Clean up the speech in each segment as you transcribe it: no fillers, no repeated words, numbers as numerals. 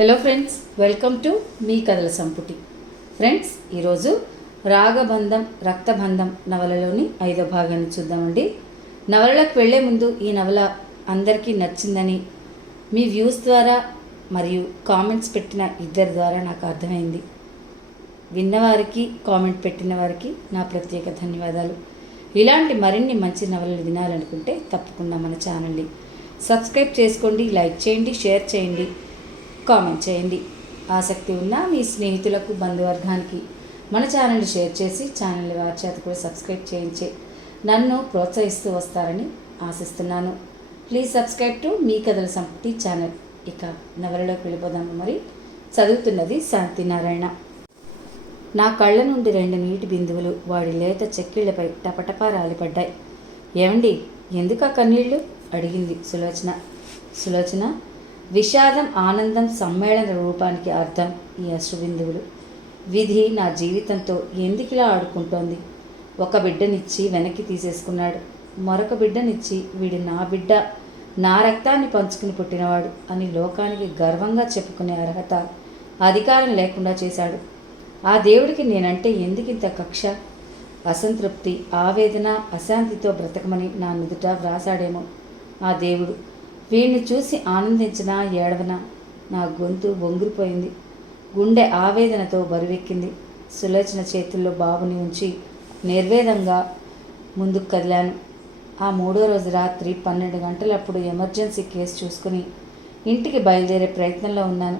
Hello friends, welcome to me కథల సంపుటి. Friends, ఈరోజు రాగబంధం రక్తబంధం నవలలోని 5వ భాగాన్ని చూద్దామండి. నవలలకు వెళ్లే ముందు ఈ నవల అందరికీ నచ్చిందని మీ వ్యూస్ ద్వారా మరియు కామెంట్స్ పెట్టిన ఇద్దరి ద్వారా నాకు అర్థమైంది. విన్నవారికి, కామెంట్ పెట్టిన వారికి నా ప్రత్యేక ధన్యవాదాలు. ఇలాంటి మరిన్ని మంచి నవలలు వినాలనుకుంటే తప్పకుండా మన ఛానల్ని సబ్స్క్రైబ్ చేసుకోండి, లైక్ చేయండి, షేర్ చేయండి, కామెంట్ చేయండి. ఆసక్తి ఉన్న మీ స్నేహితులకు, బంధువర్గానికి మన ఛానల్ని షేర్ చేసి ఛానల్ని వారి చేత కూడా సబ్స్క్రైబ్ చేయించే నన్ను ప్రోత్సహిస్తూ వస్తారని ఆశిస్తున్నాను. ప్లీజ్ సబ్స్క్రైబ్ టు మీ కథల సంపుటి ఛానల్. ఇక నవలలోకి వెళ్ళిపోదాము. మరి చదువుతున్నది శాంతినారాయణ. నా కళ్ళ నుండి 2 నీటి బిందువులు వాడి లేత చెక్కిళ్లపై టపటపా రాలిపడ్డాయి. ఏమండి, ఎందుకు ఆ కన్నీళ్ళు? అడిగింది సులోచన. విషాదం, ఆనందం సమ్మేళన రూపానికి అర్థం ఈ అశ్రుబిందువులు. విధి నా జీవితంతో ఎందుకిలా ఆడుకుంటోంది? ఒక బిడ్డనిచ్చి వెనక్కి తీసేసుకున్నాడు. మరొక బిడ్డనిచ్చి వీడు నా బిడ్డ, నా రక్తాన్ని పంచుకుని పుట్టినవాడు అని లోకానికి గర్వంగా చెప్పుకునే అర్హత, అధికారం లేకుండా చేశాడు. ఆ దేవుడికి నేనంటే ఎందుకింత కక్ష? అసంతృప్తి, ఆవేదన, అశాంతితో బ్రతకమని నా నుదుట వ్రాసాడేమో ఆ దేవుడు. వీడిని చూసి ఆనందించినా ఏడవనా నా గొంతు బొంగిరిపోయింది. గుండె ఆవేదనతో బరువెక్కింది. సులోచన చేతుల్లో బాబుని ఉంచి నిర్వేదంగా ముందుకు కదిలాను. ఆ 3వ రోజు రాత్రి 12 గంటలప్పుడు ఎమర్జెన్సీ కేసు చూసుకుని ఇంటికి బయలుదేరే ప్రయత్నంలో ఉన్నాను.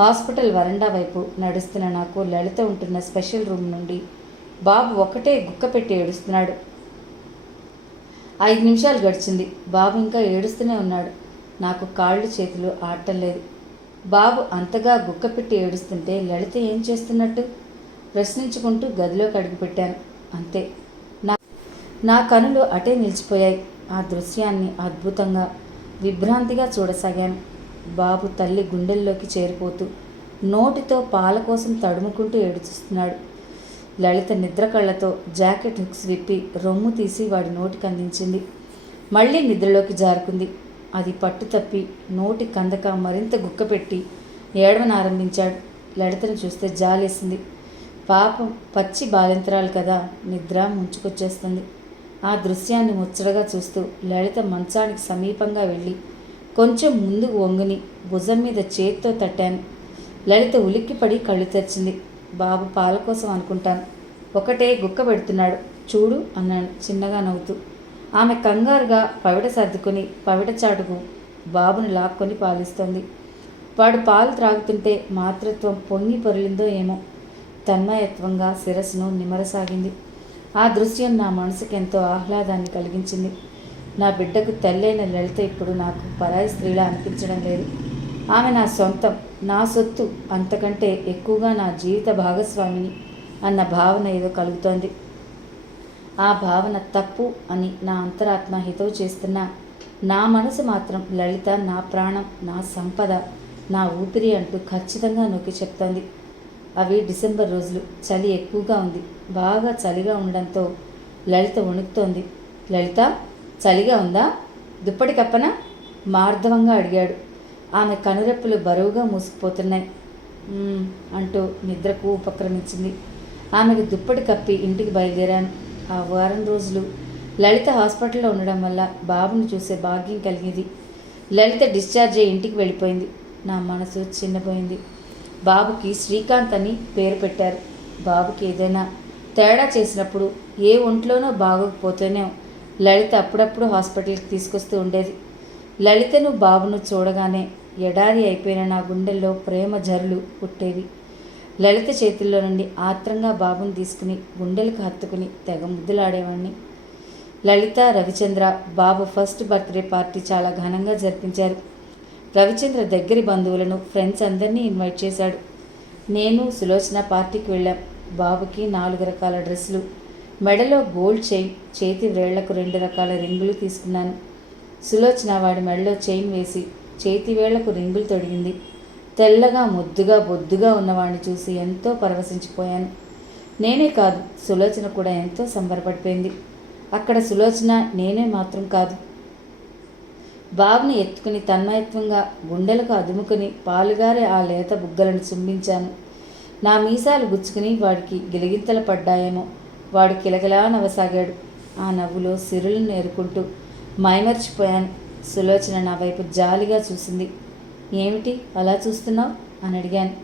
హాస్పిటల్ వరండా వైపు నడుస్తున్న నాకు లలిత ఉంటున్న స్పెషల్ రూమ్ నుండి బాబు ఒకటే గుక్క పెట్టి ఏడుస్తున్నాడు. 5 నిమిషాలు గడిచింది. బాబు ఇంకా ఏడుస్తూనే ఉన్నాడు. నాకు కాళ్ళు చేతులు ఆడటం లేదు. బాబు అంతగా గుక్క పెట్టి ఏడుస్తుంటే లలిత ఏం చేస్తున్నట్టు ప్రశ్నించుకుంటూ గదిలోకి అడుగుపెట్టాను. అంతే, నా కనులు అటే నిలిచిపోయాయి. ఆ దృశ్యాన్ని అద్భుతంగా, విభ్రాంతిగా చూడసాగాను. బాబు తల్లి గుండెల్లోకి చేరిపోతూ నోటితో పాల కోసం తడుముకుంటూ ఏడుస్తున్నాడు. లలిత నిద్ర కళ్ళతో జాకెట్ హుక్స్ విప్పి రొమ్ము తీసి వాడి నోటికి అందించింది. మళ్ళీ నిద్రలోకి జారుకుంది. అది పట్టు తప్పి నోటి కందక మరింత గుక్కపెట్టి ఏడవనారంభించాడు. లలితను చూస్తే జాలేసింది. పాపం, పచ్చి బాలింతరాలు కదా, నిద్ర ముంచుకొచ్చేస్తుంది. ఆ దృశ్యాన్ని ముచ్చటగా చూస్తూ లలిత మంచానికి సమీపంగా వెళ్ళి కొంచెం ముందుకు వంగుని భుజం మీద చేత్తో తట్టాను. లలిత ఉలిక్కిపడి కళ్ళు తెరిచింది. బాబు పాల కోసం అనుకుంటాను, ఒకటే గుక్క పెడుతున్నాడు చూడు అన్నాను చిన్నగా నవ్వుతూ. ఆమె కంగారుగా పవిట సర్దుకొని పవిట చాటుకు బాబుని లాక్కొని పాలిస్తోంది. వాడు పాలు త్రాగుతుంటే మాతృత్వం పొంగి పొరిలిందో ఏమో తన్మయత్వంగా శిరస్సును నిమరసాగింది. ఆ దృశ్యం నా మనసుకు ఎంతో ఆహ్లాదాన్ని కలిగించింది. నా బిడ్డకు తల్లైన లలిత ఇప్పుడు నాకు పరాయి స్త్రీలా అనిపించడం లేదు. ఆమె నా సొంతం, నా సొత్తు, అంతకంటే ఎక్కువగా నా జీవిత భాగస్వామిని అన్న భావన ఏదో కలుగుతోంది. ఆ భావన తప్పు అని నా అంతరాత్మ హితవు చేస్తున్నా నా మనసు మాత్రం లలిత నా ప్రాణం, నా సంపద, నా ఊపిరి అంటూ ఖచ్చితంగా నొక్కి చెప్తోంది. అవి డిసెంబర్ రోజులు. చలి ఎక్కువగా ఉంది. బాగా చలిగా ఉండడంతో లలిత వణుకుతోంది. లలిత, చలిగా ఉందా? దుప్పటి కప్పన? మార్ధవంగా అడిగాడు. ఆమె కనురెప్పులు బరువుగా మూసుకుపోతున్నాయి. అంటూ నిద్రకు ఉపక్రమించింది. ఆమెకు దుప్పటి కప్పి ఇంటికి బయలుదేరాను. ఆ వారం రోజులు లలిత హాస్పిటల్లో ఉండడం వల్ల బాబుని చూసే భాగ్యం కలిగింది. లలిత డిశ్చార్జ్ అయ్యి ఇంటికి వెళ్ళిపోయింది. నా మనసు చిన్నపోయింది. బాబుకి శ్రీకాంత్ అని పేరు పెట్టారు. బాబుకి ఏదైనా తేడా చేసినప్పుడు, ఏ ఒంట్లోనో బాగోకపోతేనే లలిత అప్పుడప్పుడు హాస్పిటల్కి తీసుకొస్తూ ఉండేది. లలితను, బాబును చూడగానే ఎడారి అయిపోయిన నా గుండెల్లో ప్రేమ జరులు పుట్టేవి. లలిత చేతుల్లో నుండి ఆత్రంగా బాబుని తీసుకుని గుండెలకు హత్తుకుని తెగ ముద్దులాడేవాడిని. లలిత, రవిచంద్ర బాబు ఫస్ట్ బర్త్డే పార్టీ చాలా ఘనంగా జరిపించారు. రవిచంద్ర దగ్గరి బంధువులను, ఫ్రెండ్స్ అందరినీ ఇన్వైట్ చేశాడు. నేను, సులోచన పార్టీకి వెళ్ళాం. బాబుకి 4 రకాల డ్రెస్సులు, మెడలో గోల్డ్ చైన్, చేతి వేళ్లకు 2 రకాల రింగులు తీసుకున్నాను. సులోచన వాడి మెడలో చైన్ వేసి చేతి వేళ్లకు రింగులు తొడిగింది. తెల్లగా, ముద్దుగా, బొద్దుగా ఉన్నవాడిని చూసి ఎంతో పరవశించిపోయాను. నేనే కాదు, సులోచన కూడా ఎంతో సంబరపడిపోయింది. అక్కడ సులోచన, నేనే మాత్రం కాదు. బాబుని ఎత్తుకుని తన్మయత్వంగా గుండెలకు అదుముకుని పాలుగారే ఆ లేత బుగ్గలను చుంబించాను. నా మీసాలు గుచ్చుకుని వాడికి గిలిగింతలు పడ్డాయేమో. వాడు కిలకిలా నవ్వసాగాడు. ఆ నవ్వులో సిరులను నేరుకుంటూ మైమర్చిపోయాను. సులోచన నా వైపు జాలిగా చూసింది. ఏమిటి అలా చూస్తున్నావు అని అడిగాను.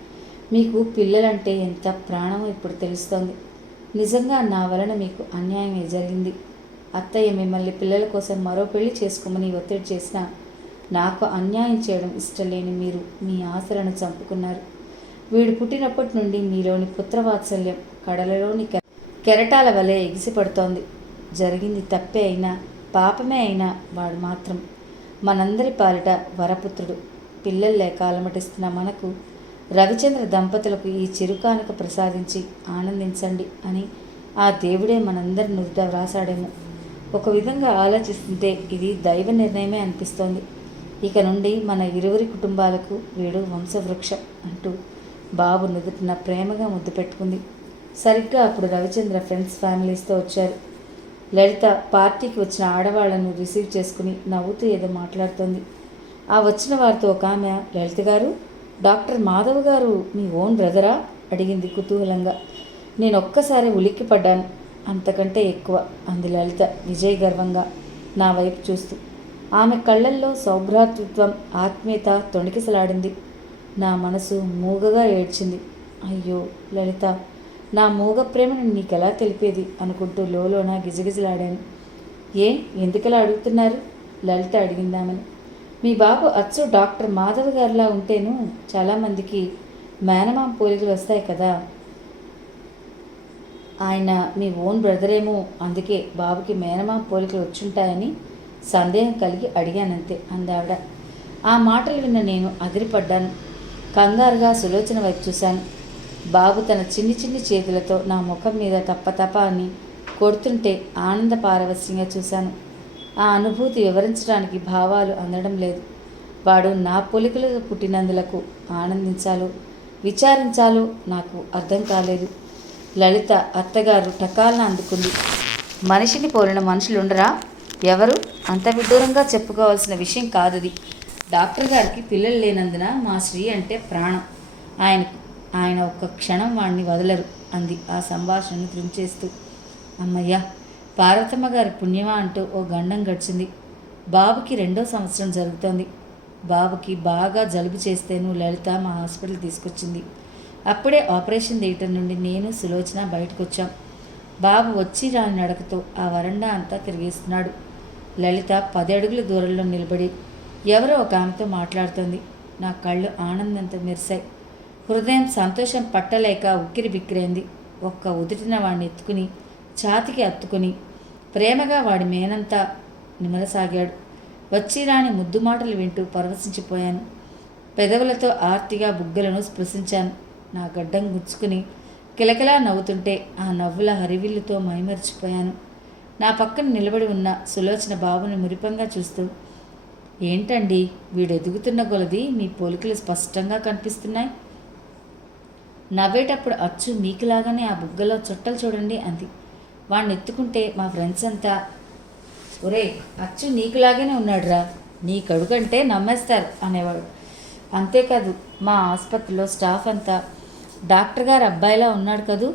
మీకు పిల్లలంటే ఎంత ప్రాణమో ఇప్పుడు తెలుస్తోంది. నిజంగా నా వలన మీకు అన్యాయమే జరిగింది. అత్తయ్య మిమ్మల్ని పిల్లల కోసం మరో పెళ్లి చేసుకోమని ఒత్తిడి చేసినా నాకు అన్యాయం చేయడం ఇష్టం లేని మీరు మీ ఆశలను చంపుకున్నారు. వీడు పుట్టినప్పటి నుండి మీలోని పుత్రవాత్సల్యం కడలలోని కెరటాల వలె ఎగిసిపడుతోంది. జరిగింది తప్పే అయినా పాపమే అయినా వాడు మాత్రం మనందరి పాలిట వరపుత్రుడు. పిల్లలు లేక అలమటిస్తున్న మనకు రవిచంద్ర దంపతులకు ఈ చిరుకానుక ప్రసాదించి ఆనందించండి అని ఆ దేవుడే మనందరి నుదుట వ్రాసాడేమో. ఒక విధంగా ఆలోచిస్తుంటే ఇది దైవ నిర్ణయమే అనిపిస్తోంది. ఇక నుండి మన ఇరువురి కుటుంబాలకు వీడు వంశవృక్షం అంటూ బాబు నుదుటిన ప్రేమగా ముద్దు పెట్టుకుంది. సరిగ్గా అప్పుడు రవిచంద్ర ఫ్రెండ్స్ ఫ్యామిలీస్తో వచ్చారు. లలిత పార్టీకి వచ్చిన ఆడవాళ్లను రిసీవ్ చేసుకుని నవ్వుతూ ఏదో మాట్లాడుతోంది. ఆ వచ్చిన వారితో ఒక ఆమె, లలిత గారు, డాక్టర్ మాధవ్ గారు మీ ఓన్ బ్రదరా అడిగింది కుతూహలంగా. నేను ఒక్కసారి ఉలిక్కిపడ్డాను. అంతకంటే ఎక్కువ అంది లలిత విజయ్ గర్వంగా నా వైపు చూస్తూ. ఆమె కళ్ళల్లో సౌభ్రాతృత్వం ఆత్మీయత తొణికిసలాడింది. నా మనసు మూగగా ఏడ్చింది. అయ్యో లలిత, నా మూగ ప్రేమను నీకెలా తెలిపేది అనుకుంటూ లోలోన గిజగిజలాడాను. ఎందుకలా అడుగుతున్నారు లలిత అడిగిందామని. మీ బాబు అచ్చు డాక్టర్ మాధవ్ గారిలా ఉంటేను చాలామందికి మేనమామ పోలికలు వస్తాయి కదా. ఆయన మీ ఓన్ బ్రదరేమో, అందుకే బాబుకి మేనమామ పోలికలు వచ్చుంటాయని సందేహం కలిగి అడిగానంతే అందావిడ. ఆ మాటలు విన్న నేను అదిరిపడ్డాను. కంగారుగా సులోచన వైపు చూశాను. బాబు తన చిన్ని చిన్ని చేతులతో నా ముఖం మీద తప్ప అని కొడుతుంటే ఆనంద పారవస్యంగా చూశాను. ఆ అనుభూతి వివరించడానికి భావాలు అందడం లేదు. వాడు నా పొలికలు పుట్టినందులకు ఆనందించాలో విచారించాలో నాకు అర్థం కాలేదు. లలిత అత్తగారు టకాలను అందుకుంది. మనిషిని పోలిన మనుషులుండరా? ఎవరు? అంత విదూరంగా చెప్పుకోవాల్సిన విషయం కాదది. డాక్టర్ గారికి పిల్లలు లేనందున మా శ్రీ అంటే ప్రాణం. ఆయన ఒక్క క్షణం వాడిని వదలరు అంది ఆ సంభాషణను త్రుంచేస్తూ. అమ్మయ్యా, పార్వతమ్మ గారి పుణ్యమా అంటూ ఓ గండం గడిచింది. బాబుకి 2వ సంవత్సరం జరుగుతోంది. బాబుకి బాగా జలుబు చేస్తేను లలిత మా హాస్పిటల్ తీసుకొచ్చింది. అప్పుడే ఆపరేషన్ థియేటర్ నుండి నేను సులోచన బయటకు వచ్చాం. బాబు వచ్చి రాని నడకతో ఆ వరండా అంతా తిరిగేస్తున్నాడు. లలిత 10 అడుగుల దూరంలో నిలబడి ఎవరో ఒక ఆమెతో మాట్లాడుతోంది. నా కళ్ళు ఆనందంతో మెరిశాయి. హృదయం సంతోషం పట్టలేక ఉక్కిరి బిక్కిరైంది. ఒక్క ఉదిటిన వాడిని ఎత్తుకుని ఛాతికి అత్తుకుని ప్రేమగా వాడి మేనంతా నిమరసాగాడు. వచ్చిరాని ముద్దు మాటలు వింటూ పరవశించిపోయాను. పెదవులతో ఆర్తిగా బుగ్గలను స్పృశించాను. నా గడ్డం గుచ్చుకుని కిలకిలా నవ్వుతుంటే ఆ నవ్వుల హరివిల్లుతో మైమరిచిపోయాను. నా పక్కన నిలబడి ఉన్న సులోచన బాబుని మురిపంగా చూస్తూ, ఏంటండి వీడు ఎదుగుతున్న కొలది మీ పోలికలు స్పష్టంగా కనిపిస్తున్నాయి. నవ్వేటప్పుడు అచ్చు మీకులాగానే ఆ బుగ్గలో చుట్టలు చూడండి అంది. వాడిని ఎత్తుకుంటే మా ఫ్రెండ్స్ అంతా, ఒరే అచ్చు నీకులాగానే ఉన్నాడురా, నీ కడుకంటే నమ్మేస్తారు అనేవాడు. అంతేకాదు మా ఆసుపత్రిలో స్టాఫ్ అంతా, డాక్టర్ గారు అబ్బాయిలా ఉన్నాడు కదూ,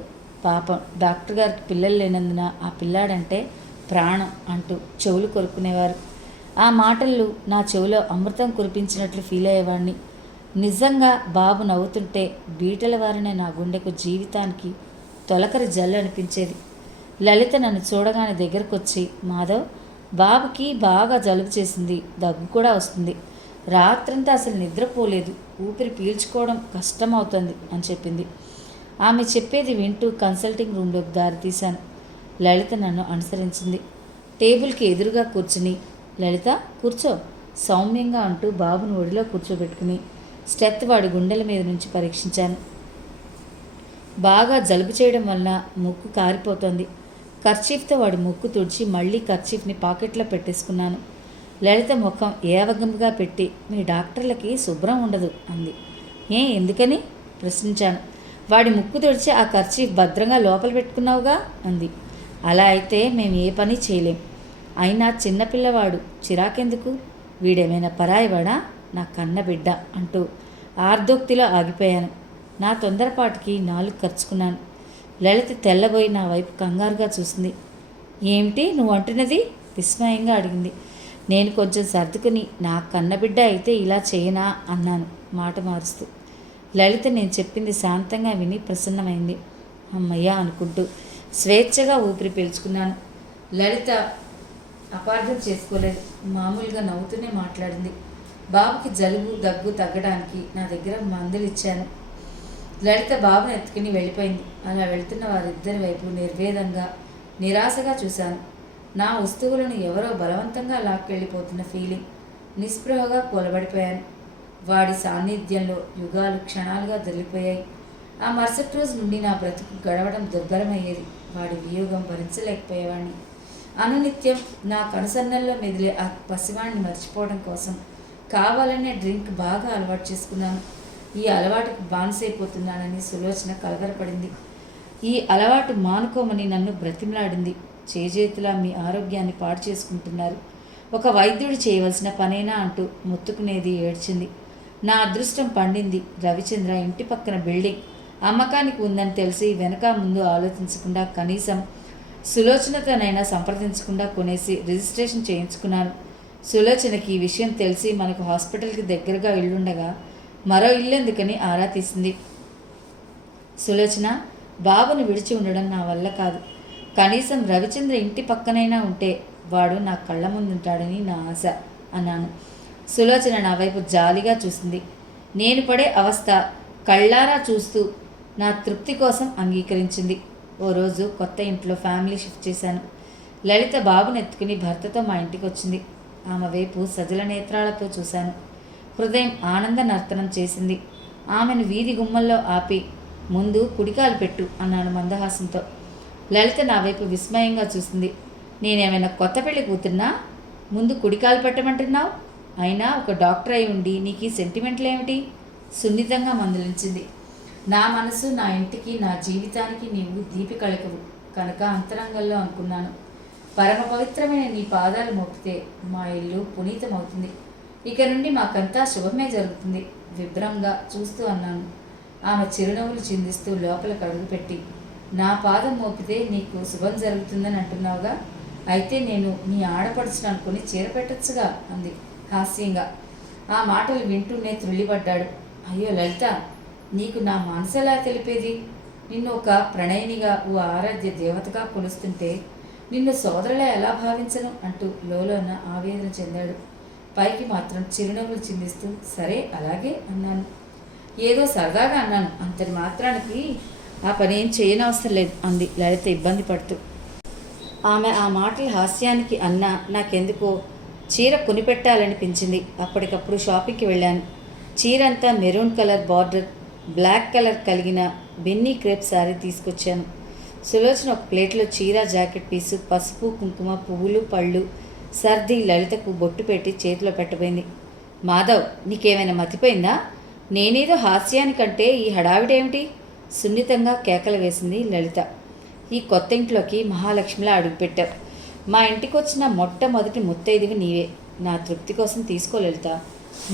పాపం డాక్టర్ గారికి పిల్లలు లేనందున ఆ పిల్లాడంటే ప్రాణం అంటూ చెవులు కొరుక్కునేవారు. ఆ మాటలు నా చెవిలో అమృతం కురిపించినట్లు ఫీల్ అయ్యేవాడిని. నిజంగా బాబు నవ్వుతుంటే బీటల వారినే నా గుండెకు జీవితానికి తొలకరి జల్లు అనిపించేది. లలిత నన్ను చూడగానే దగ్గరకు వచ్చి, మాధవ్, బాబుకి బాగా జలుబు చేసింది, దగ్గు కూడా వస్తుంది, రాత్రంతా అసలు నిద్రపోలేదు, ఊపిరి పీల్చుకోవడం కష్టమవుతుంది అని చెప్పింది. ఆమె చెప్పేది వింటూ కన్సల్టింగ్ రూమ్లోకి దారితీశాను. లలిత నన్ను అనుసరించింది. టేబుల్కి ఎదురుగా కూర్చుని, లలిత కూర్చో సౌమ్యంగా అంటూ బాబును ఒడిలో కూర్చోబెట్టుకుని స్టెత్ వాడి గుండెల మీద నుంచి పరీక్షించాను. బాగా జలుబు చేయడం వలన ముక్కు కారిపోతోంది. కర్చీఫ్తో వాడి ముక్కు తుడిచి మళ్ళీ కర్చీఫ్ని పాకెట్లో పెట్టేసుకున్నాను. లలిత ముఖం ఏవగంగా పెట్టి, మీ డాక్టర్లకి శుభ్రం ఉండదు అంది. ఎందుకని ప్రశ్నించాను. వాడి ముక్కు తుడిచి ఆ కర్చీఫ్ భద్రంగా లోపల పెట్టుకున్నావుగా అంది. అలా అయితే మేము ఏ పని చేయలేం. అయినా చిన్నపిల్లవాడు, చిరాకెందుకు, వీడేమైనా పరాయివాడా, నా కన్న బిడ్డ అంటూ ఆర్దోక్తిలో ఆగిపోయాను. నా తొందరపాటుకి నాలుగు ఖర్చుకున్నాను. లలిత తెల్లబోయి నా వైపు కంగారుగా చూసింది. ఏమిటి నువ్వు అంటున్నది? విస్మయంగా అడిగింది. నేను కొంచెం సర్దుకుని, నా కన్నబిడ్డ అయితే ఇలా చేయనా అన్నాను మాట మారుస్తూ. లలిత నేను చెప్పింది శాంతంగా విని ప్రసన్నమైంది. అమ్మయ్యా అనుకుంటూ స్వేచ్ఛగా ఊపిరి పీల్చుకున్నాను. లలిత అపార్థం చేసుకోలేదు. మామూలుగా నవ్వుతూనే మాట్లాడింది. బాబుకి జలుబు దగ్గు తగ్గడానికి నా దగ్గర మందులు ఇచ్చాను. లలిత బాబుని ఎత్తుకుని వెళ్ళిపోయింది. అలా వెళుతున్న వారిద్దరి వైపు నిర్వేదంగా నిరాశగా చూశాను. నా వస్తువులను ఎవరో బలవంతంగా లాక్కెళ్ళిపోతున్న ఫీలింగ్. నిస్పృహగా కూలబడిపోయాను. వాడి సాన్నిధ్యంలో యుగాలు క్షణాలుగా దొరికిపోయాయి. ఆ మరుసటి రోజు నుండి నా బ్రతుకు గడవడం దుర్భరమయ్యేది. వాడి వియోగం భరించలేకపోయేవాడిని. అనునిత్యం నా కనుసన్నల్లో మెదిలే ఆ పసివాడిని మర్చిపోవడం కోసం కావాలనే డ్రింక్ బాగా అలవాటు చేసుకున్నాను. ఈ అలవాటుకు బానిసైపోతున్నానని సులోచన కలవరపడింది. ఈ అలవాటు మానుకోమని నన్ను బ్రతిమలాడింది. చేజేతులా మీ ఆరోగ్యాన్ని పాడు చేసుకుంటున్నారు, ఒక వైద్యుడు చేయవలసిన పనేనా అంటూ మొత్తుకునేది ఏడ్చింది. నా అదృష్టం పండింది. రవిచంద్ర ఇంటి పక్కన బిల్డింగ్ అమ్మకానికి ఉందని తెలిసి వెనక ముందు ఆలోచించకుండా కనీసం సులోచనతోనైనా సంప్రదించకుండా కొనేసి రిజిస్ట్రేషన్ చేయించుకున్నాను. సులోచనకి ఈ విషయం తెలిసి మనకు హాస్పిటల్కి దగ్గరగా ఇల్లుండగా మరో ఇల్లెందుకని ఆరా తీసింది. సులోచన, బాబుని విడిచి ఉండడం నా వల్ల కాదు. కనీసం రవిచంద్ర ఇంటి పక్కనైనా ఉంటే వాడు నా కళ్ళ ముందుంటాడని నా ఆశ అన్నాను. సులోచన నా వైపు జాలిగా చూసింది. నేను పడే అవస్థ కళ్ళారా చూస్తూ నా తృప్తి కోసం అంగీకరించింది. ఓ రోజు కొత్త ఇంట్లో ఫ్యామిలీ షిఫ్ట్ చేశాను. లలిత బాబుని ఎత్తుకుని భర్తతో మా ఇంటికి వచ్చింది. ఆమె వైపు సజల నేత్రాలతో చూశాను. హృదయం ఆనంద నర్తనం చేసింది. ఆమెను వీధి గుమ్మల్లో ఆపి, ముందు కుడికాలు పెట్టు అన్నాను మందహాసంతో. లలిత నా వైపు విస్మయంగా చూసింది. నేనేమైనా కొత్త పెళ్లి కూతున్నా? ముందు కుడికాలు పెట్టమంటున్నావు? అయినా ఒక డాక్టర్ అయి ఉండి నీకు ఈ సెంటిమెంట్లు ఏమిటి? సున్నితంగా మందలించింది. నా మనసు, నా ఇంటికి, నా జీవితానికి నీవు దీపికళికవు కనుక అంతరంగంలో అనుకున్నాను. పరమ పవిత్రమైన నీ పాదాలు మోపితే మా ఇల్లు పునీతమవుతుంది. ఇక నుండి మాకంతా శుభమే జరుగుతుంది విభ్రంగా చూస్తూ అన్నాను. ఆమె చిరునవ్వులు చిందిస్తూ లోపలికి అడుగుపెట్టి, నా పాదం మోపితే నీకు శుభం జరుగుతుందని అంటున్నావుగా, అయితే నేను నీ ఆడపడుచును అనుకుని చీర పెట్టచ్చుగా అంది హాస్యంగా. ఆ మాటలు వింటూనే త్రుళ్ళిపడ్డాడు. అయ్యో లలిత, నీకు నా మనసు ఎలా తెలిపేది? నిన్ను ఒక ప్రణయినిగా, ఓ ఆరాధ్య దేవతగా కొలుస్తుంటే నిన్ను సోదరులా ఎలా భావించను అంటూ లోలోన ఆవేదన చెందాడు. పైకి మాత్రం చిరునవ్వులు చిందిస్తూ సరే అలాగే అన్నాను. ఏదో సరదాగా అన్నాను, అంతటి మాత్రానికి ఆ పని ఏం చేయనవసరం లేదు అంది లలిత ఇబ్బంది పడుతూ. ఆమె ఆ మాటలు హాస్యానికి అన్నా నాకెందుకో చీర కొనిపెట్టాలనిపించింది. అప్పటికప్పుడు షాపింగ్కి వెళ్ళాను. చీర అంతా maroon colour border, black colour కలిగిన బెన్నీ క్రేప్ శారీ తీసుకొచ్చాను. సులోచన ఒక ప్లేట్లో చీర, జాకెట్ పీసు, పసుపు, కుంకుమ, పువ్వులు, పళ్ళు సర్ది లలితకు బొట్టు పెట్టి చేతిలో పెట్టబోయింది. మాధవ్, నీకేమైనా మతిపోయిందా? నేనేదో హాస్యానికంటే ఈ హడావిడేమిటి? సున్నితంగా కేకలు వేసింది లలిత. ఈ కొత్త ఇంట్లోకి మహాలక్ష్మిలా అడుగుపెట్టావు. మా ఇంటికి వచ్చిన మొట్టమొదటి ముత్తైదువి నీవే. నా తృప్తి కోసం తీసుకో లలిత,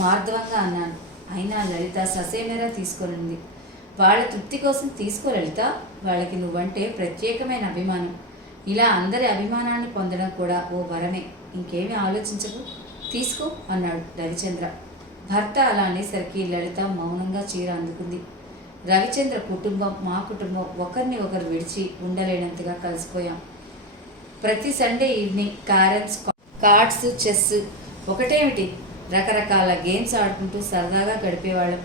మార్ధవంగా అన్నాను. అయినా లలిత ససేమేరా తీసుకోనుంది. వాళ్ళ తృప్తి కోసం తీసుకో లలిత, వాళ్ళకి నువ్వంటే ప్రత్యేకమైన అభిమానం. ఇలా అందరి అభిమానాన్ని పొందడం కూడా ఓ వరమే. ఇంకేమీ ఆలోచించకు, తీసుకో అన్నాడు రవిచంద్ర. భర్త అలా అనేసరికి లలిత మౌనంగా చీర అందుకుంది. రవిచంద్ర కుటుంబం, మా కుటుంబం ఒకరిని ఒకరు విడిచి ఉండలేనంతగా కలిసిపోయాం. ప్రతి Sunday evening carroms, cards, chess, ఒకటేమిటి రకరకాల గేమ్స్ ఆడుకుంటూ సరదాగా గడిపేవాళ్ళం.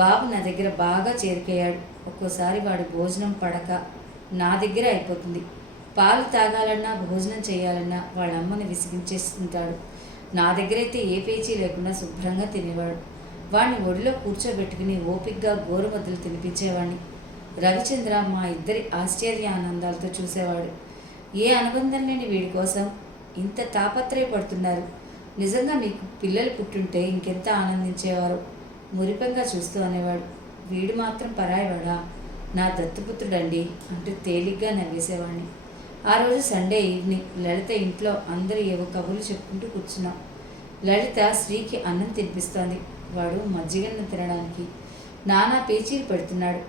బాబు నా దగ్గర బాగా చేరికయ్యాడు. ఒక్కోసారి వాడి భోజనం పడక నా దగ్గర అయిపోతుంది. పాలు తాగాలన్నా, భోజనం చేయాలన్నా వాళ్ళ అమ్మని విసిగించేస్తుంటాడు. నా దగ్గరైతే ఏ పేచీ లేకుండా శుభ్రంగా తినేవాడు. వాడిని ఒడిలో కూర్చోబెట్టుకుని ఓపిగ్గా గోరుముద్దలు తినిపించేవాడిని. రవిచంద్ర మా ఇద్దరి ఆశ్చర్య ఆనందాలతో చూసేవాడు. ఏ అనుబంధం లేని వీడి కోసం ఇంత తాపత్రయపడుతున్నారు. నిజంగా మీకు పిల్లలు పుట్టుంటే ఇంకెంత ఆనందించేవారో మురిపంగా చూస్తూ అనేవాడు. వీడు మాత్రం పరాయివాడా, నా దత్తుపుత్రుడండి అంటూ తేలిగ్గా నవ్వేసేవాడిని. ఆ రోజు సండే ఈవినింగ్ లలిత ఇంట్లో అందరూ ఏవో కబుర్లు చెప్పుకుంటూ కూర్చున్నాం. లలిత శ్రీకి అన్నం తినిపిస్తోంది. వాడు మజ్జిగన్నం తినడానికి నానా పేచీలు పెడుతున్నాడు.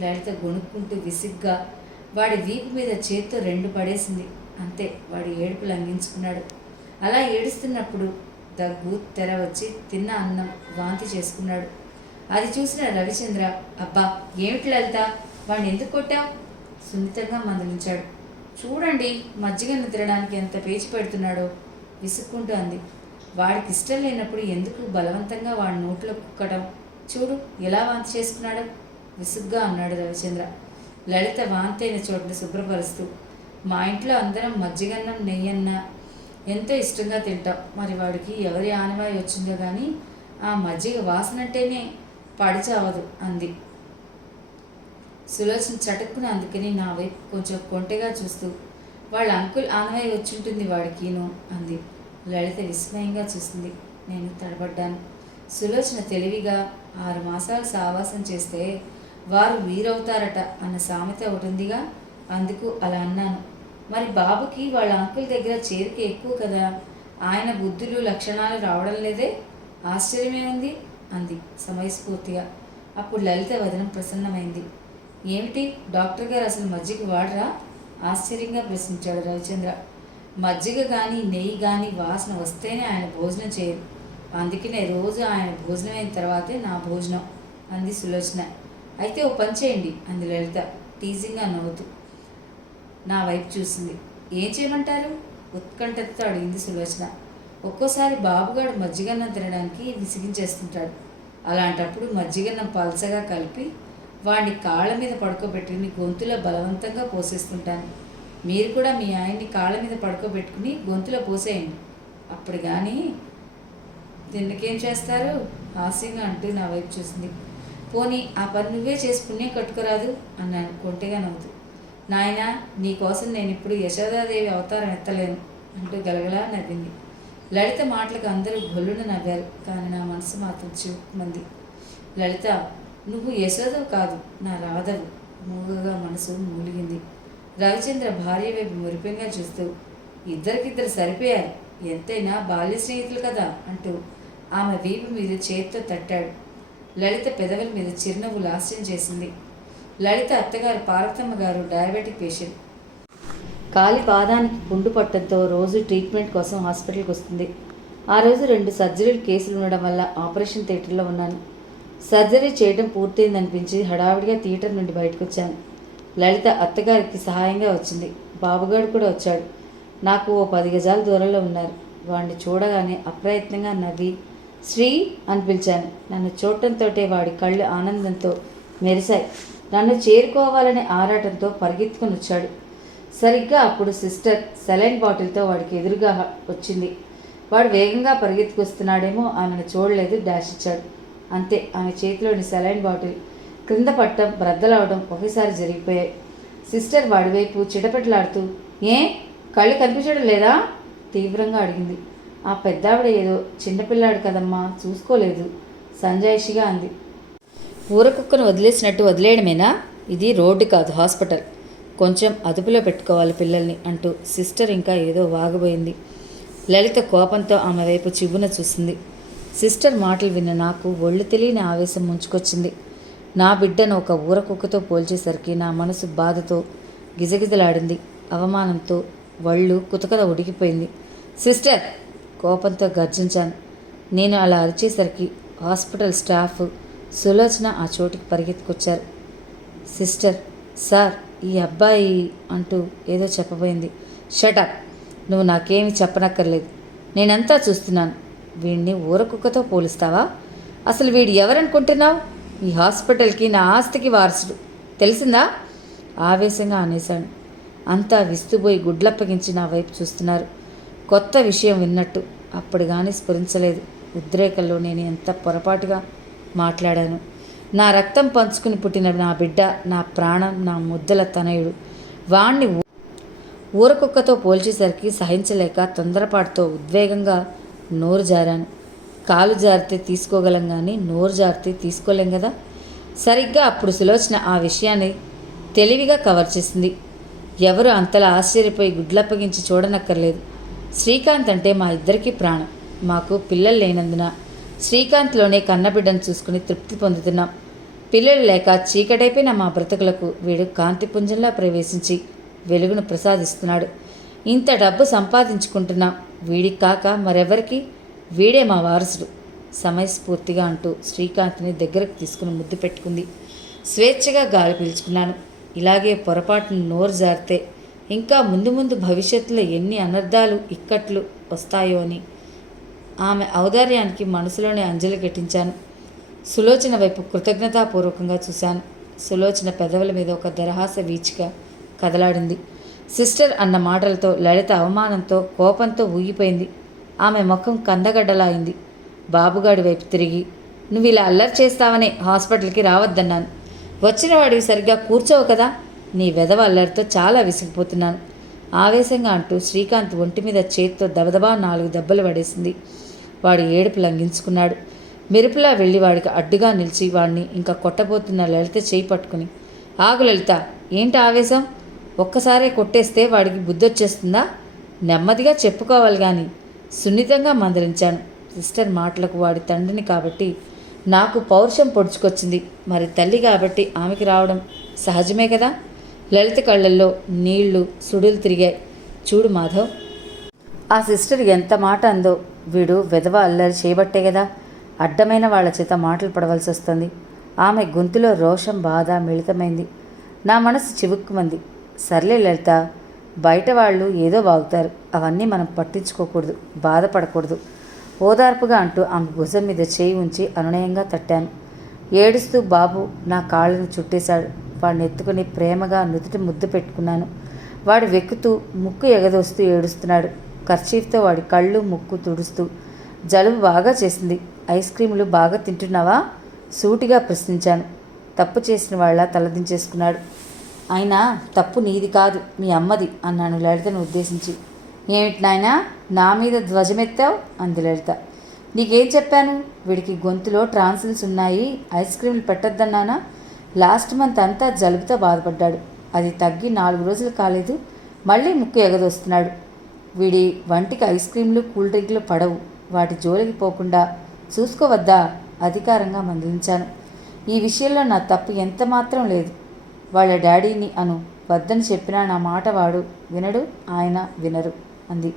లలిత గొణుక్కుంటూ విసిగ్గా వాడి వీపు మీద చేత్తో 2 పడేసింది. అంతే, వాడి ఏడుపు లంఘించుకున్నాడు. అలా ఏడుస్తున్నప్పుడు దగ్గు తెర వచ్చి తిన్న అన్నం వాంతి చేసుకున్నాడు. అది చూసిన రవిచంద్ర, అబ్బా ఏమిటి లలిత, వాడిని ఎందుకు కొట్టావు? సున్నితంగా మందలించాడు. చూడండి మజ్జిగన్నం తినడానికి ఎంత పేచి పెడుతున్నాడో విసుక్కుంటూ అంది. వాడికి ఇష్టం లేనప్పుడు ఎందుకు బలవంతంగా వాడి నోట్లో కుక్కడం? చూడు ఎలా వాంతి చేసుకున్నాడో విసుగ్గా అన్నాడు రవిచంద్ర. లలిత వాంతి అయిన చోటుని శుభ్రపరుస్తూ, మా ఇంట్లో అందరం మజ్జిగన్నం నెయ్యన్న ఎంతో ఇష్టంగా తింటాం. మరి వాడికి ఎవరి ఆనవాయి వచ్చిందో కానీ ఆ మజ్జిగ వాసన అంటేనే పడిచావదు అంది. సులోచన చటుక్కున అందుకని నా వైపు కొంచెం కొంటెగా చూస్తూ, వాళ్ళ అంకుల్ ఆనవాయి వచ్చింటుంది వాడికిను అంది. లలిత విస్మయంగా చూసింది. నేను తడబడ్డాను. సులోచన తెలివిగా 6 మాసాలు సావాసం చేస్తే వారు వీరవుతారట అన్న సామెత ఒకటి ఉందిగా, అందుకు అలా అన్నాను. మరి బాబుకి వాళ్ళ అంకుల్ దగ్గర చేరిక ఎక్కువ కదా, ఆయన బుద్ధులు లక్షణాలు రావడం లేదే, ఆశ్చర్యమే ఉంది అంది సమయస్ఫూర్తిగా. అప్పుడు లలిత వదనం ప్రసన్నమైంది. ఏమిటి డాక్టర్ గారు అసలు మజ్జిగ వాడరా? ఆశ్చర్యంగా ప్రశ్నించాడు రవిచంద్ర. మజ్జిగ కానీ నెయ్యి కానీ వాసన వస్తేనే ఆయన భోజనం చేయరు. అందుకనే రోజు ఆయన భోజనం అయిన తర్వాతే నా భోజనం అంది సులోచన. అయితే ఓ పని చేయండి అంది లలిత టీజింగ్గా నవ్వుతూ. నా వైపు చూసింది. ఏం చేయమంటారు? ఉత్కంఠతో అడిగింది సులోచన. ఒక్కోసారి బాబుగాడు మజ్జిగన్నం తినడానికి విసిగించేస్తుంటాడు. అలాంటప్పుడు మజ్జిగన్నం పల్చగా కలిపి వాడిని కాళ్ళ మీద పడుకోబెట్టుకుని గొంతులో బలవంతంగా పోసేస్తుంటాను. మీరు కూడా మీ ఆయన్ని కాళ్ళ మీద పడుకోబెట్టుకుని గొంతులో పోసేయండి. అప్పుడు కానీ తిన్నకేం చేస్తారు హాస్యంగా అంటూ నా వైపు చూసింది. పోనీ ఆ పని నువ్వే చేసి పుణ్యం కట్టుకోరాదు అన్నాను కొంటెగా నవ్వుతూ. నాయనా, నీకోసం నేను ఇప్పుడు యశోదాదేవి అవతారం ఎత్తలేను అంటూ గలగలా నవ్వింది. లలిత మాటలకు అందరూ గొల్లున నవ్వారు. కానీ నా మనసు మాత్రం చిక్కుమంది. లలిత, నువ్వు యశోదవు కాదు, నా రాధవు. మూగగా మనసు మూలిగింది. రవిచంద్ర భార్య వైపు మురిపెంగా చూస్తూ, ఇద్దరికిద్దరు సరిపోయారు, ఎంతైనా బాల్య స్నేహితులు కదా అంటూ ఆమె వీపు మీద చేత్తో తట్టాడు. లలిత పెదవుల మీద చిరునవ్వు లాస్యం చేసింది. లలిత అత్తగారు పార్వతమ్మ గారు డయాబెటిక్ పేషెంట్. కాలి పాదానికి పుండు పట్టడంతో రోజు ట్రీట్మెంట్ కోసం హాస్పిటల్కి వస్తుంది. ఆ రోజు 2 సర్జరీలు కేసులు ఉండడం వల్ల ఆపరేషన్ థియేటర్లో ఉన్నాను. సర్జరీ చేయడం పూర్తయిందనిపించి హడావిడిగా థియేటర్ నుండి బయటకు వచ్చాను. లలిత అత్తగారికి సహాయంగా వచ్చింది. బాబుగాడు కూడా వచ్చాడు. నాకు ఓ 10 గజాల దూరంలో ఉన్నారు. వాడిని చూడగానే అప్రయత్నంగా నవ్వి శ్రీ అని పిలిచాను. నన్ను చూడటంతో వాడి కళ్ళు ఆనందంతో మెరిశాయి. నన్ను చేరుకోవాలనే ఆరాటంతో పరిగెత్తుకుని వచ్చాడు. సరిగ్గా అప్పుడు సిస్టర్ సెలైన్ బాటిల్తో వాడికి ఎదురుగా వచ్చింది. వాడు వేగంగా పరిగెత్తుకొస్తున్నాడేమో ఆమెను చూడలేదు, డాష్ ఇచ్చాడు. అంతే, ఆమె చేతిలోని సెలైన్ బాటిల్ క్రింద పట్టడం బ్రద్దలవడం ఒకేసారి జరిగిపోయాయి. సిస్టర్ వాడి వైపు చిటపెట్టలాడుతూ, ఏ కళ్ళు కనిపించడం లేదా తీవ్రంగా అడిగింది. ఆ పెద్దావిడ ఏదో చిన్నపిల్లాడు కదమ్మా, చూసుకోలేదు సంజాయిషిగా అంది. ఊరకుక్కను వదిలేసినట్టు వదిలేయడమేనా? ఇది రోడ్డు కాదు, హాస్పిటల్. కొంచెం అదుపులో పెట్టుకోవాలి పిల్లల్ని అంటూ సిస్టర్ ఇంకా ఏదో వాగబోయింది. లలిత కోపంతో ఆమె వైపు చివ్వున చూసింది. సిస్టర్ మాటలు విన్న నాకు ఒళ్ళు తెలియని ఆవేశం ముంచుకొచ్చింది. నా బిడ్డను ఒక ఊరకుక్కతో పోల్చేసరికి నా మనసు బాధతో గిజగిజలాడింది. అవమానంతో వళ్ళు కుతకద ఉడికిపోయింది. సిస్టర్ కోపంతో గర్జించాను. నేను అలా అరిచేసరికి హాస్పిటల్ స్టాఫ్ సులోచన ఆ చోటుకి పరిగెత్తుకొచ్చారు. సిస్టర్, సార్ ఈ అబ్బాయి అంటూ ఏదో చెప్పబోయింది. షటప్, నువ్వు నాకేమి చెప్పనక్కర్లేదు, నేనంతా చూస్తున్నాను. వీడిని ఊరకుక్కతో పోలుస్తావా? అసలు వీడు ఎవరనుకుంటున్నావు? ఈ హాస్పిటల్కి నా ఆస్తికి వారసుడు, తెలిసిందా? ఆవేశంగా అనేశాను. అంతా విస్తుపోయి గుడ్లప్పగించి నా వైపు చూస్తున్నారు. కొత్త విషయం విన్నట్టు. అప్పుడు కానీ స్ఫురించలేదు ఉద్రేకంలో నేను ఎంత పొరపాటుగా మాట్లాడాను. నా రక్తం పంచుకుని పుట్టిన నా బిడ్డ, నా ప్రాణం, నా ముద్దల తనయుడు. వాణ్ణి ఊరకుక్కతో పోల్చేసరికి సహించలేక తొందరపాటుతో ఉద్వేగంగా నోరు జారాను. కాలు జారితే తీసుకోగలం కానీ నోరు జారితే తీసుకోలేం కదా. సరిగ్గా అప్పుడు సులోచన ఆ విషయాన్ని తెలివిగా కవర్ చేసింది. ఎవరు అంతలా ఆశ్చర్యపోయి గుడ్లప్పగించి చూడనక్కర్లేదు. శ్రీకాంత్ అంటే మా ఇద్దరికీ ప్రాణం. మాకు పిల్లలు లేనందున శ్రీకాంత్లోనే కన్నబిడ్డను చూసుకుని తృప్తి పొందుతున్నాం. పిల్లలు లేక చీకటైపోయిన మా బ్రతుకులకు వీడు కాంతిపుంజంలా ప్రవేశించి వెలుగును ప్రసాదిస్తున్నాడు. ఇంత డబ్బు సంపాదించుకుంటున్నాం. వీడికి కాక మరెవరికి? వీడే మా వారసుడు సమయస్ఫూర్తిగా అంటూ శ్రీకాంత్ని దగ్గరకు తీసుకుని ముద్దు పెట్టుకుంది. స్వేచ్ఛగా గాలి పీల్చుకున్నాను. ఇలాగే పొరపాటును నోరు జారితే ఇంకా ముందు ముందు భవిష్యత్తులో ఎన్ని అనర్థాలు ఇక్కట్లు వస్తాయో అని ఆమె ఔదార్యానికి మనసులోనే అంజలి ఘటించాను. సులోచన వైపు కృతజ్ఞతాపూర్వకంగా చూశాను. సులోచన పెదవుల మీద ఒక దరహాస వీచిక కదలాడింది. సిస్టర్ అన్న మాటలతో లలిత అవమానంతో కోపంతో ఊగిపోయింది. ఆమె ముఖం కందగడ్డలా అయింది. బాబుగాడి వైపు తిరిగి, నువ్వు ఇలా అల్లరి చేస్తావనే హాస్పిటల్కి రావద్దన్నాను. వచ్చిన వాడివి సరిగ్గా కూర్చోవు కదా. నీ వెధవ అల్లరితో చాలా విసిగిపోతున్నాను ఆవేశంగా అంటూ శ్రీకాంత్ ఒంటి మీద చేత్తో దబదబా 4 దెబ్బలు పడేసింది. వాడు ఏడుపు లంఘించుకున్నాడు. మెరుపులా వెళ్ళి వాడికి అడ్డుగా నిలిచి వాడిని ఇంకా కొట్టబోతున్న లలిత చేయి పట్టుకుని, ఆగు లలిత, ఏంటి ఆవేశం? ఒక్కసారే కొట్టేస్తే వాడికి బుద్ధొచ్చేస్తుందా? నెమ్మదిగా చెప్పుకోవాలి కానీ సున్నితంగా మందలించాను. సిస్టర్ మాటలకు వాడి తండ్రిని కాబట్టి నాకు పౌరుషం పొడుచుకొచ్చింది. మరి తల్లి కాబట్టి ఆమెకి రావడం సహజమే కదా. లలిత కళ్ళల్లో నీళ్లు సుడులు తిరిగాయి. చూడు మాధవ్, ఆ సిస్టర్ ఎంత మాట అందో. వీడు వెధవ అల్లరి చేయబట్టే కదా అడ్డమైన వాళ్ళ చేత మాటలు పడవలసి వస్తుంది. ఆమె గొంతులో రోషం బాధ మిళితమైంది. నా మనసు చివుక్కుమంది. సర్లే లలిత, బయట వాళ్ళు ఏదో వాగుతారు, అవన్నీ మనం పట్టించుకోకూడదు, బాధపడకూడదు ఓదార్పుగా అంటూ ఆమె భుజం మీద చేయి ఉంచి అనునయంగా తట్టాను. ఏడుస్తూ బాబు నా కాళ్ళను చుట్టేశాడు. వాడిని ఎత్తుకుని ప్రేమగా నుదుటి ముద్దు పెట్టుకున్నాను. వాడు వెక్కుతూ ముక్కు ఎగదోస్తూ ఏడుస్తున్నాడు. కర్చీఫ్తో వాడి కళ్ళు ముక్కు తుడుస్తూ, జలుబు బాగా చేసింది, ఐస్ క్రీములు బాగా తింటున్నావా? సూటిగా ప్రశ్నించాను. తప్పు చేసిన వాళ్ళ తలదించేసుకున్నాడు. అయినా తప్పు నీది కాదు, మీ అమ్మది అన్నాను లలితను ఉద్దేశించి. ఏమిటి నాయనా నా మీద ధ్వజమెత్తావు? అంది లలిత. నీకేం చెప్పాను? వీడికి గొంతులో ట్రాన్సిల్స్ ఉన్నాయి, ఐస్ క్రీములు పెట్టొద్దన్నానా? లాస్ట్ మంత్ అంతా జలుబుతో బాధపడ్డాడు. అది తగ్గి 4 రోజులు కాలేదు, మళ్ళీ ముక్కు ఎగదొస్తున్నాడు. వీడి వంటికి ఐస్ క్రీములు కూల్ డ్రింకులు పడవు. వాటి జోలికి పోకుండా చూసుకోవద్దా? అధికారంగా మందలించాను. ఈ విషయంలో నా తప్పు ఎంత మాత్రం లేదు. వాళ్ళ డాడీని అను, వద్దని చెప్పినా నా మాట వాడు వినడు, ఆయన వినరు అంది.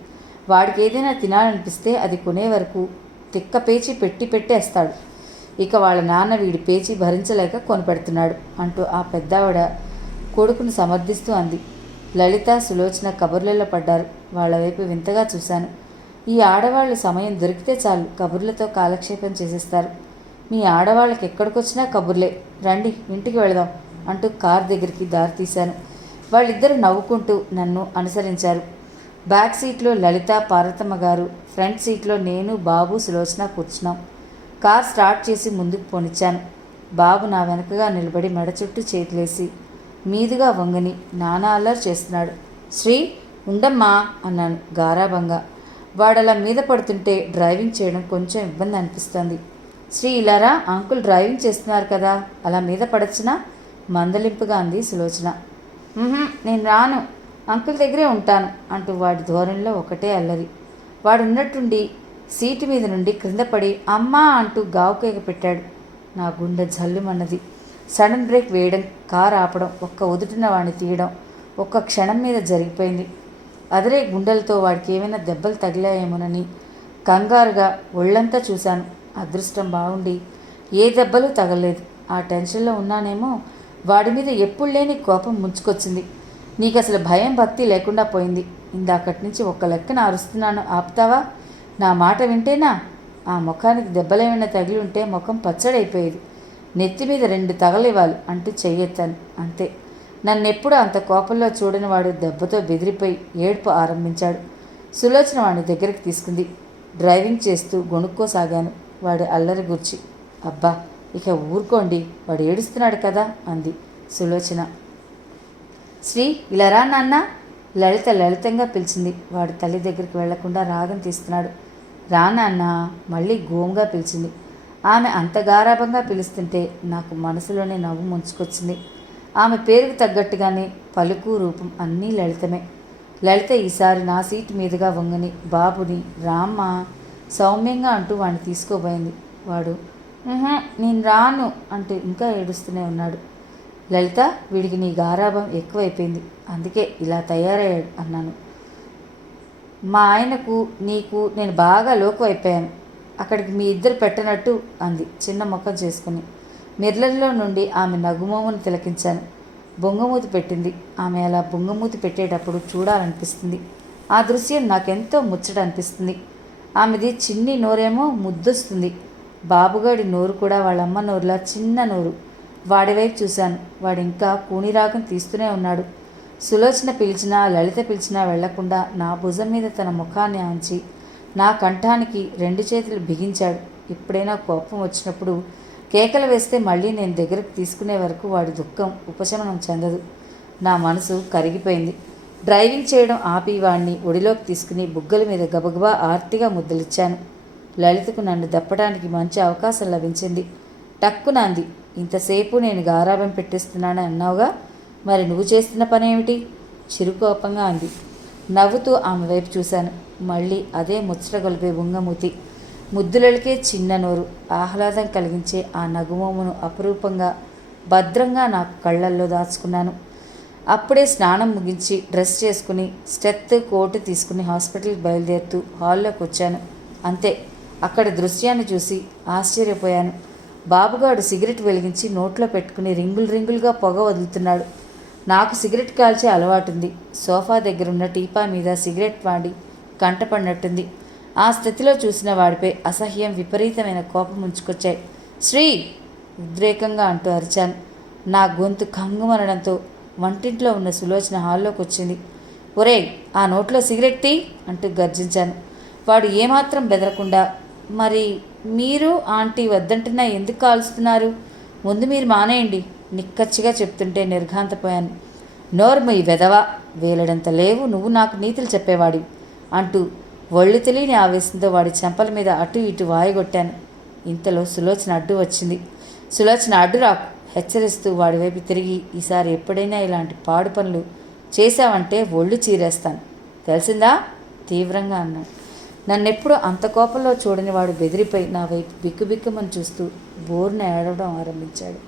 వాడికి ఏదైనా తినాలనిపిస్తే అది కొనే వరకు తిక్క పేచి పెట్టేస్తాడు. ఇక వాళ్ళ నాన్న వీడి పేచి భరించలేక కొనిపెడుతున్నాడు అంటూ ఆ పెద్దావిడ కొడుకును సమర్థిస్తూ అంది. లలిత సులోచన కబుర్లలో పడ్డారు. వాళ్ళ వైపు వింతగా చూశాను. ఈ ఆడవాళ్ళు సమయం దొరికితే చాలు కబుర్లతో కాలక్షేపం చేసేస్తారు. మీ ఆడవాళ్ళకి ఎక్కడికొచ్చినా కబుర్లే, రండి ఇంటికి వెళదాం అంటూ కార్ దగ్గరికి దారి తీశాను. వాళ్ళిద్దరూ నవ్వుకుంటూ నన్ను అనుసరించారు. బ్యాక్ సీట్లో లలిత పార్వతమ్మ గారు, ఫ్రంట్ సీట్లో నేను బాబు సులోచన కూర్చున్నాం. కార్ స్టార్ట్ చేసి ముందుకు పోనిచ్చాను. బాబు నా వెనకగా నిలబడి మెడ చుట్టూ చేతులేసి మీదుగా వంగని నానా అల్లరి చేస్తున్నాడు. శ్రీ ఉండమ్మా అన్నాను గారాబంగా. వాడలా మీద పడుతుంటే డ్రైవింగ్ చేయడం కొంచెం ఇబ్బంది అనిపిస్తోంది. శ్రీ ఇలారా, అంకుల్ డ్రైవింగ్ చేస్తున్నారు కదా, అలా మీద పడచ్చునా? మందలింపుగా అంది సులోచన. నేను రాను, అంకుల్ దగ్గరే ఉంటాను అంటూ వాడి ధోరణిలో ఒకటే అల్లరి. వాడున్నట్టుండి సీటు మీద నుండి క్రింద పడి అమ్మా అంటూ గావుకేక పెట్టాడు. నా గుండె జల్లుమన్నది. సడన్ బ్రేక్ వేయడం, కారు ఆపడం, ఒక్క ఉదుటిన వాడిని తీయడం ఒక్క క్షణం మీద జరిగిపోయింది. అదరే గుండెలతో వాడికి ఏమైనా దెబ్బలు తగిలాయేమోనని కంగారుగా ఒళ్ళంతా చూశాను. అదృష్టం బాగుండి ఏ దెబ్బలు తగలేదు. ఆ టెన్షన్లో ఉన్నానేమో వాడి మీద ఎప్పుడు లేని కోపం ముంచుకొచ్చింది. నీకు అసలు భయం భక్తి లేకుండా పోయింది. ఇందాకటి నుంచి ఒక్క లెక్కన అరుస్తున్నాను, ఆపుతావా? నా మాట వింటేనా? ఆ ముఖానికి దెబ్బలేమైనా తగిలి ఉంటే ముఖం పచ్చడైపోయేది. నెత్తి మీద 2 తగలివ్వాలి అంటూ చెయ్యెత్తాను, అంతే. నన్నెప్పుడు అంత కోపంలో చూడని వాడు దెబ్బతో బెదిరిపోయి ఏడుపు ఆరంభించాడు. సులోచన వాడిని దగ్గరికి తీసుకుంది. డ్రైవింగ్ చేస్తూ గొణుక్కోసాగాను వాడి అల్లరి గుర్చి. అబ్బా, ఇక ఊరుకోండి, వాడు ఏడుస్తున్నాడు కదా అంది సులోచన. శ్రీ ఇలా రా నాన్న. లలితంగా పిలిచింది. వాడి తల్లి దగ్గరికి వెళ్లకుండా రాగం తీస్తున్నాడు. రా నాన్న మళ్ళీ గోంగా పిలిచింది. ఆమె అంత గారాభంగా పిలుస్తుంటే నాకు మనసులోనే నవ్వు ముంచుకొచ్చింది. ఆమె పేరుకు తగ్గట్టుగానే పలుకు రూపం అన్నీ లలితమే. లలిత ఈసారి నా సీటు మీదుగా వంగని బాబుని రామ్మ సౌమ్యంగా అంటూ వాడిని తీసుకోబోయింది. వాడు నేను రాను అంటూ ఇంకా ఏడుస్తూనే ఉన్నాడు. లలిత, వీడికి నీ గారాభం ఎక్కువైపోయింది, అందుకే ఇలా తయారయ్యాడు అన్నాను. మా ఆయనకు నీకు నేను బాగా లోకు అయిపోయాను, అక్కడికి మీ ఇద్దరు పెట్టనట్టు అంది చిన్న ముఖం చేసుకుని. మిర్రర్లో నుండి ఆమె నగుమోమును తిలకించాను. బొంగమూతి పెట్టింది. ఆమె అలా బొంగమూతి పెట్టేటప్పుడు చూడాలనిపిస్తుంది. ఆ దృశ్యం నాకెంతో ముచ్చట అనిపిస్తుంది. ఆమెది చిన్ని నోరేమో ముద్దొస్తుంది. బాబుగాడి నోరు కూడా వాళ్ళమ్మ నోరులా చిన్న నోరు. వాడివైపు చూశాను. వాడు ఇంకా కూనిరాగం తీస్తూనే ఉన్నాడు. సులోచన పిలిచినా లలిత పిలిచినా వెళ్లకుండా నా భుజం మీద తన ముఖాన్ని ఆంచి నా కంఠానికి 2 చేతులు బిగించాడు. ఎప్పుడైనా కోపం వచ్చినప్పుడు కేకలు వేస్తే మళ్ళీ నేను దగ్గరకు తీసుకునే వరకు వాడి దుఃఖం ఉపశమనం చెందదు. నా మనసు కరిగిపోయింది. డ్రైవింగ్ చేయడం ఆపి వాడిని ఒడిలోకి తీసుకుని బుగ్గల మీద గబగబా ఆర్తిగా ముద్దలిచ్చాను. లలితకు నన్ను దప్పడానికి మంచి అవకాశం లభించింది. టక్కున అంది, ఇంతసేపు నేను గారాబం పెట్టిస్తున్నానని అన్నావుగా, మరి నువ్వు చేస్తున్న పనేమిటి? చిరుకోపంగా అంది. నవ్వుతూ ఆమె వైపు చూశాను. మళ్ళీ అదే ముచ్చట గొలిపే బుంగమూతి, ముద్దులకే చిన్న నోరు, ఆహ్లాదం కలిగించే ఆ నగుమోమును అపురూపంగా భద్రంగా నాకు కళ్ళల్లో దాచుకున్నాను. అప్పుడే స్నానం ముగించి డ్రెస్ చేసుకుని స్టెత్ కోటు తీసుకుని హాస్పిటల్కి బయలుదేరుతూ హాల్లోకి వచ్చాను. అంతే, అక్కడ దృశ్యాన్ని చూసి ఆశ్చర్యపోయాను. బాబుగాడు సిగరెట్ వెలిగించి నోట్లో పెట్టుకుని రింగులుగా పొగ వదులుతున్నాడు. నాకు సిగరెట్ కాల్చే అలవాటుంది. సోఫా దగ్గరున్న టీపా మీద సిగరెట్ వాడి కంటపడినట్టుంది. ఆ స్థితిలో చూసిన వాడిపై అసహ్యం, విపరీతమైన కోపం ముంచుకొచ్చాయి. శ్రీ! ఉద్రేకంగా అంటూ అరిచాను. నా గొంతు కంగుమనడంతో వంటింట్లో ఉన్న సులోచన హాల్లోకి వచ్చింది. ఒరేయ్, ఆ నోట్లో సిగరెట్ తీ అంటూ గర్జించాను. వాడు ఏమాత్రం బెదరకుండా, మరి మీరు ఆంటీ వద్దంటున్నా ఎందుకు కాలుస్తున్నారు? ముందు మీరు మానేయండి, నిక్కచ్చిగా చెప్తుంటే నిర్ఘాంతపోయాను. నోర్మయ్యి వెదవా, వేలడంత లేవు నువ్వు నాకు నీతులు చెప్పేవాడివి అంటూ ఒళ్ళు తెలియని ఆవేశంతో వాడి చెంపల మీద అటు ఇటు వాయగొట్టాను. ఇంతలో సులోచన అడ్డు వచ్చింది. సులోచన అడ్డు రాకు హెచ్చరిస్తూ వాడివైపు తిరిగి, ఈసారి ఎప్పుడైనా ఇలాంటి పాడు పనులు చేశావంటే ఒళ్ళు చీరేస్తాను, తెలిసిందా? తీవ్రంగా అన్నాడు. నన్నెప్పుడు అంత కోపంలో చూడని వాడు బెదిరిపోయి నా వైపు బిక్కుబిక్కుమని చూస్తూ బోరున ఏడవడం ఆరంభించాడు.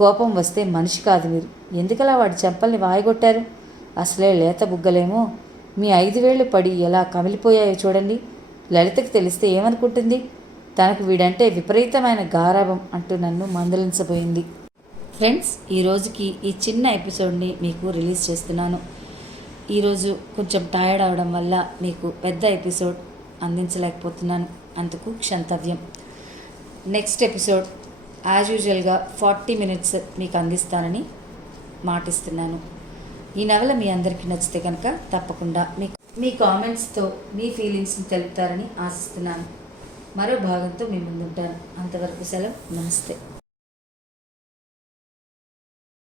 కోపం వస్తే మనిషి కాదు మీరు, ఎందుకలా వాడి చెంపల్ని వాయగొట్టారు? అసలే లేత బుగ్గలేమో మీ 5 వేళ్లు పడి ఎలా కమిలిపోయాయో చూడండి. లలితకి తెలిస్తే ఏమనుకుంటుంది? తనకు వీడంటే విపరీతమైన గారాభం అంటూ నన్ను మందలించబోయింది. ఫ్రెండ్స్, ఈరోజుకి ఈ చిన్న ఎపిసోడ్ని మీకు రిలీజ్ చేస్తున్నాను. ఈరోజు కొంచెం టైర్డ్ అవడం వల్ల మీకు పెద్ద ఎపిసోడ్ అందించలేకపోతున్నాను, అందుకు క్షంతవ్యం. నెక్స్ట్ ఎపిసోడ్ యాజ్ యూజువల్గా 40 minutes మీకు అందిస్తానని మాటిస్తున్నాను. ఈ నవల మీ అందరికీ నచ్చితే కనుక తప్పకుండా మీ కామెంట్స్తో మీ ఫీలింగ్స్ని తెలుపుతారని ఆశిస్తున్నాను. మరో భాగంతో మీ ముందుంటాను. అంతవరకు సెలవు. నమస్తే.